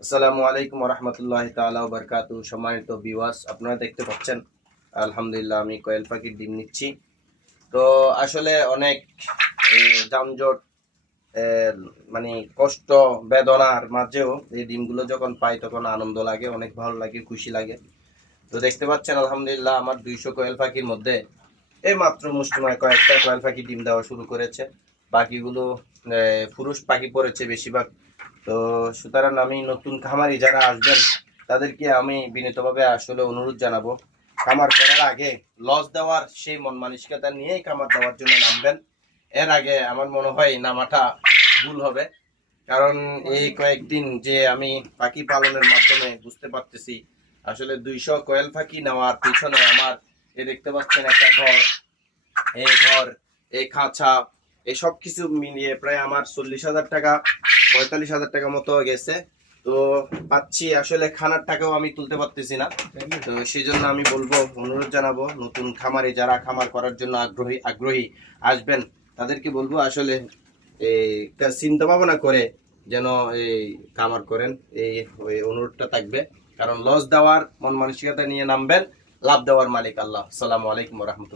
আসসালামু আলাইকুম রহমতুল্লাহ তাআলা ওয়া বারাকাতুহু। সম্মানিত ভিউয়ার্স, আপনারা দেখতে পাচ্ছেন আলহামদুলিল্লাহ আমি কোয়েল পাখির ডিম নিচ্ছি। তো আসলে অনেক যানজট, মানে কষ্ট বেদনার মাঝেও এই ডিমগুলো যখন পাই তখন আনন্দ লাগে, অনেক ভালো লাগে, খুশি লাগে। তো দেখতে পাচ্ছেন আলহামদুলিল্লাহ আমার 200 কোয়েল পাখির মধ্যে এই মাত্র মুষ্টিমেয় কয়েকটা কোয়েল পাখি ডিম দেওয়া শুরু করেছে। বাকিগুলো পুরুষ পাখি পড়েছে বেশিরভাগ। তো সুতরাং আমি নতুন খামারি যারা আসবেন তাদেরকে আমি বিনীতভাবে আসলে অনুরোধ জানাবো, খামার করার আগে লস দেওয়ার সেই মন মানসিকতা নিয়েই খামার দেওয়ার জন্য নামবেন। এর আগে আমার মনে হয় নামাটা ভুল হবে। কারণ এই কয়েকদিন যে আমি পাখি পালনের মাধ্যমে বুঝতে পারতেছি আসলে 200 কোয়েল পাখি নেওয়ার পিছনে আমার দেখতে পাচ্ছেন একটা ঘর, এই ঘর, এই খাঁচা, এই সব কিছু মিলিয়ে প্রায় আমার 40,000 টাকা 45,000 টাকা মতো গেছে। তো পাচ্ছি আসলে খানার টাকাও আমি তুলতে পারতেছি না। তো সেই জন্য আমি বলবো, অনুরোধ জানাবো নতুন খামারে যারা খামার করার জন্য আগ্রহী আসবেন তাদেরকে বলবো আসলে এই চিন্তা ভাবনা করে যেন এই খামার করেন, এই অনুরোধটা থাকবে। কারণ লস দেওয়ার মন মানসিকতা নিয়ে নামবেন, লাভ দেওয়ার মালিক আল্লাহ। আসসালামু আলাইকুম রহমতুল্লাহ।